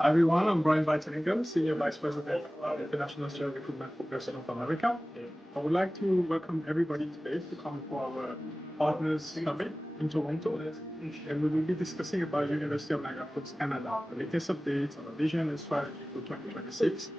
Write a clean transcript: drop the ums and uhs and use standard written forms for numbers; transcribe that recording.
Hi everyone, I'm Brian Vitanego, Senior Vice President of International Sales Recruitment for Pearson of America. I would like to welcome everybody today to come for our Partners Summit in Toronto. And we will be discussing about University of Niagara Falls, Canada, the latest updates on our vision and strategy for 2026.